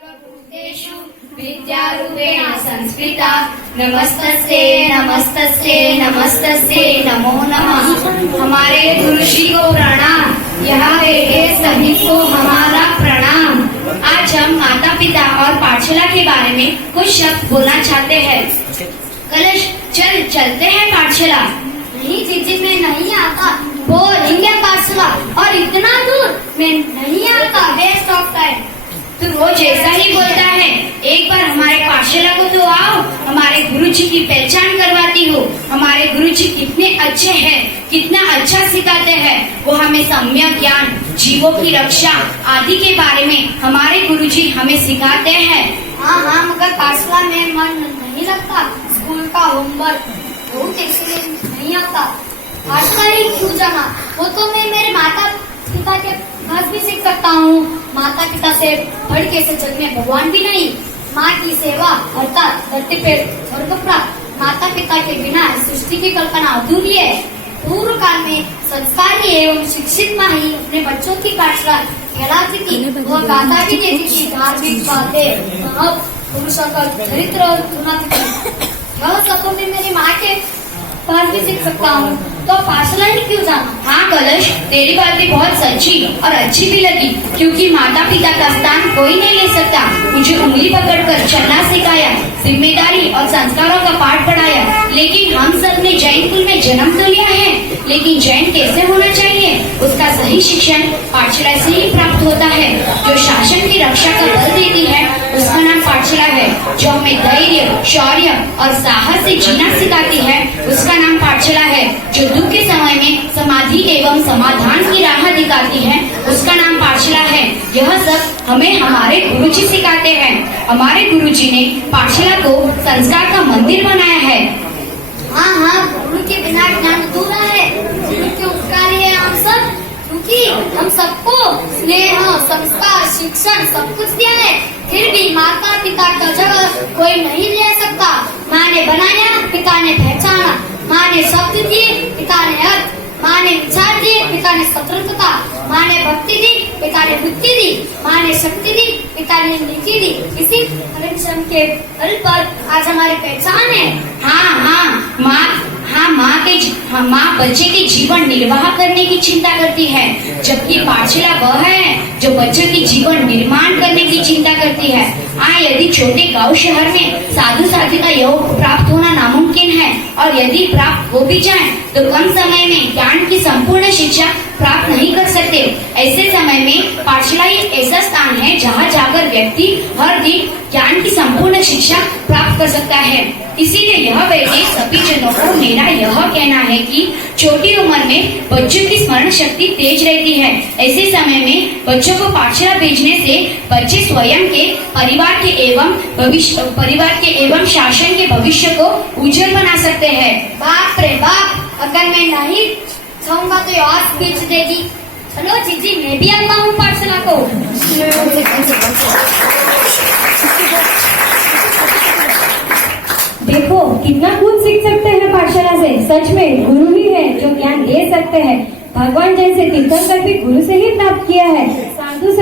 सर्वभूतेषु विद्यारूपेण संस्कृता नमस्तस्यै नमस्तस्यै नमस्तस्यै नमो नमः। हमारे गुरुजी को प्रणाम, यहाँ बैठे सभी को हमारा प्रणाम। आज हम माता पिता और पाठशाला के बारे में कुछ शब्द बोलना चाहते हैं। कलश चलते हैं पाठशाला। नहीं जीजी मैं नहीं आता, बोलेंगे पाठशाला और इतना दूर मैं नहीं आता, वेस्ट ऑफ टाइम। तू रोज ऐसा ही बोलता है, एक बार हमारे पाठशाला को तो आओ, हमारे गुरुजी की पहचान करवाती हो। हमारे गुरुजी कितने अच्छे हैं, कितना अच्छा सिखाते हैं। वो हमें सम्यक ज्ञान, जीवों की रक्षा आदि के बारे में हमारे गुरुजी हमें सिखाते हैं। हाँ मगर पाठशाला में मन नहीं लगता, स्कूल का होमवर्क बहुत इसलिए नहीं आता। पाठशाला ही क्यों जाना, वो तो मैं मेरे माता पिता के पास भी सीख सकता हूँ। माता पिता से बढ़ के इस जग में भगवान भी नहीं। माँ की सेवा अर्थात धरती पे स्वर्ग प्राप्त। माता पिता के बिना सृष्टि की कल्पना अधूरी है। पूर्व काल में संस्कारी एवं शिक्षित माँ ही अपने बच्चों की पाठशाला कहलाती थी। वह गाथा भी देती थी, धार्मिक बातें, पुरुषों का चरित्र सुनाती थी। यह सब मैं मेरी माँ के पास भी सीख सकता हूँ, तो पाठशाला ही क्यों जाना। हाँ कलश, तेरी बात भी बहुत सच्ची और अच्छी भी लगी, क्योंकि माता पिता का स्थान कोई नहीं ले सकता। मुझे उंगली पकड़कर चलना सिखाया, जिम्मेदारी और संस्कारों का पाठ पढ़ाया। लेकिन हम सब ने जैन कुल में जन्म तो लिया है, लेकिन जैन कैसे होना चाहिए उसका सही शिक्षण पाठशाला से ही प्राप्त होता है। जो शासन की रक्षा का बल देती है उसका नाम पाठशाला है। जो हमें धैर्य, शौर्य और साहस से जीना सिखाती है उसका नाम पाठशाला है। जो दुख के समय में समाधि एवं समाधान की राह दिखाती है उसका नाम पाठशाला है। यह सब हमें हमारे गुरुजी सिखाते हैं। हमारे गुरुजी ने पाठशाला को संस्कार का मंदिर बनाया है। हाँ गुरु के बिना ज्ञान अधूरा है। गुरु के उपकारी है हम सब, क्योंकि हम सबको स्नेह, संस्कार, शिक्षण सब कुछ दिया है। फिर भी माता पिता का जगह कोई नहीं ले सकता। माँ ने बनाया, पिता ने पहचाना। माँ ने शब्द दिए, पिता ने अर्थ। माँ ने विचार दिए, पिता ने स्वतंत्रता। माँ ने भक्ति दी, पिता ने बुद्धि दी। माँ ने शक्ति दी, पिता ने नीति दी। इसी परिश्रम के बल पर आज हमारी पहचान है। माँ बच्चे के जीवन निर्वाह करने की चिंता करती है, जबकि पाठशाला वह है जो बच्चों की जीवन निर्माण करने की चिंता करती है। यदि छोटे गांव शहर में साधु साध्वी का योग प्राप्त होना नामुमकिन है, और यदि प्राप्त हो भी जाए तो कम समय में ज्ञान की संपूर्ण शिक्षा प्राप्त नहीं कर सकते। ऐसे समय में पाठशाला एक ऐसा स्थान है जहाँ जाकर व्यक्ति हर दिन ज्ञान की संपूर्ण शिक्षा प्राप्त कर सकता है। इसीलिए यह बैठे सभी जनों को मेरा यह कहना है कि छोटी उम्र में बच्चों की स्मरण शक्ति तेज रहती है। ऐसे समय में बच्चों को पाठशाला भेजने से बच्चे स्वयं के परिवार के एवं शासन के भविष्य को उज्जवल बना सकते हैं। बाप रे बाप, अगर मैं नहीं चाहूँगा तो और स्पीच देगी। चलो जीजी मैं भी आता हूँ पाठशाला को। देखो कितना कुछ सीख सकते हैं पाठशाला से। सच में गुरु ही है जो ज्ञान दे सकते हैं। भगवान जैसे तीर्थंकर भी गुरु से ही प्राप्त किया है। साधु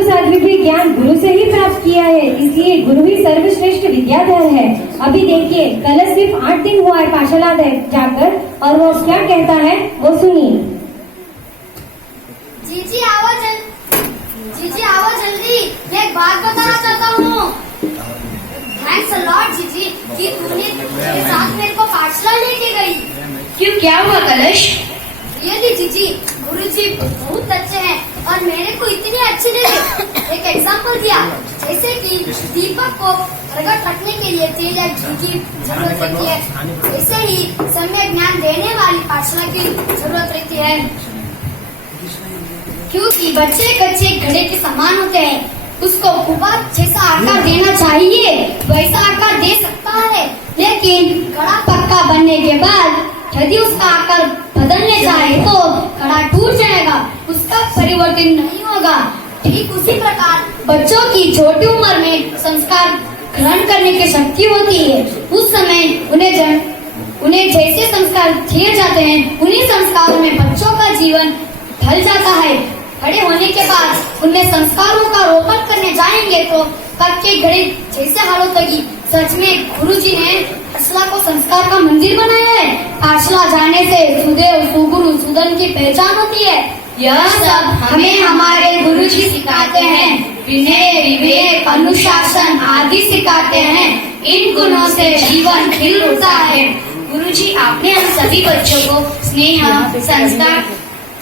साध्वी भी ज्ञान गुरु से ही प्राप्त किया है। इसलिए गुरु ही सर्वश्रेष्ठ विद्याधर है। अभी देखिए कल सिर्फ 8 दिन हुआ है पाठशाला जाकर, और वो क्या कहता है वो सुनिए। जीजी आओ जल्दी, मैं एक बात बताना चाहता हूँ। थैंक्स अ लॉट जीजी कि तूने मेरे साथ मेरे को पाठशाला लेके गई। क्यों, क्या हुआ कलश? ये जीजी गुरुजी बहुत अच्छे हैं और मेरे को इतनी अच्छी लगी। एक एग्जाम्पल दिया, जैसे कि दीपक को प्रगट रखने के लिए तेल या घी की जरूरत रहती है, वैसे ही सम्यक ज्ञान देने वाली पाठशाला की जरूरत रहती है। क्योंकि बच्चे कच्चे घड़े के समान होते हैं। उसको कुबा जैसा आकार देना चाहिए वैसा आकार दे सकता है, लेकिन घड़ा पक्का बनने के बाद यदि उसका आकार बदलने जाए तो घड़ा टूट जाएगा, उसका परिवर्तन नहीं होगा। ठीक उसी प्रकार बच्चों की छोटी उम्र में संस्कार ग्रहण करने की शक्ति होती है। उस समय उन्हें जैसे संस्कार दिए जाते हैं उन्हीं संस्कारों में बच्चों का जीवन ढल जाता है। बड़े होने के बाद उनमें संस्कारों का रोपण जाएंगे तो कब के घड़े जैसे हालत होगी। सच में गुरुजी ने पाठशाला को संस्कार का मंदिर बनाया है। पाठशाला जाने से सुदेव सुगुरु सुदन की पहचान होती है। यह सब हमें हमारे गुरुजी सिखाते हैं। विनय, विवेक, अनुशासन आदि सिखाते हैं। इन गुणों से जीवन खिल उठता है। गुरुजी, आपने हम सभी बच्चों को स्नेह, संस्कार,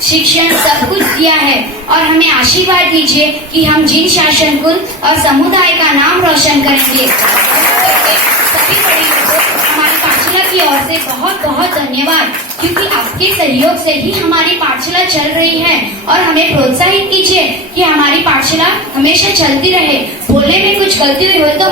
शिक्षण सब कुछ दिया है और हमें आशीर्वाद दीजिए कि हम जिन शासन कुल और समुदाय का नाम रोशन करेंगे। सभी बड़े लोगों को हमारी पाठशाला की ओर से बहुत बहुत धन्यवाद, क्योंकि आपके सहयोग से ही हमारी पाठशाला चल रही है और हमें प्रोत्साहित कीजिए कि हमारी पाठशाला हमेशा चलती रहे। बोलने में कुछ गलती हुई हो तो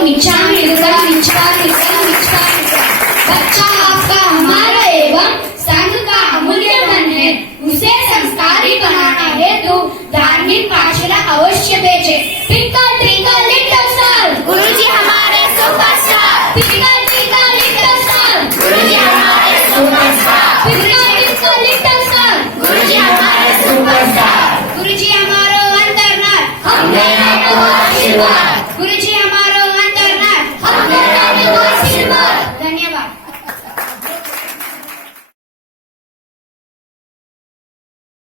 बच्चा आपका हमारा एवं संघ का अमूल्य धन है। उसे संस्कारी बनाना है तो धार्मिक पाठशाला अवश्य भेजे। ट्विंकल ट्विंकल लिटिल स्टार, गुरुजी हमारे superstar. Twinkle twinkle little star, गुरुजी हमारे superstar. Twinkle twinkle little star, गुरुजी हमारे सुपरस्टार। गुरुजी हमारो अंतर्नाथ, हमने आपको आशीर्वाद। गुरुजी हमारो अंतर्नाथ, हमने आपको आशीर्वाद। धन्यवाद।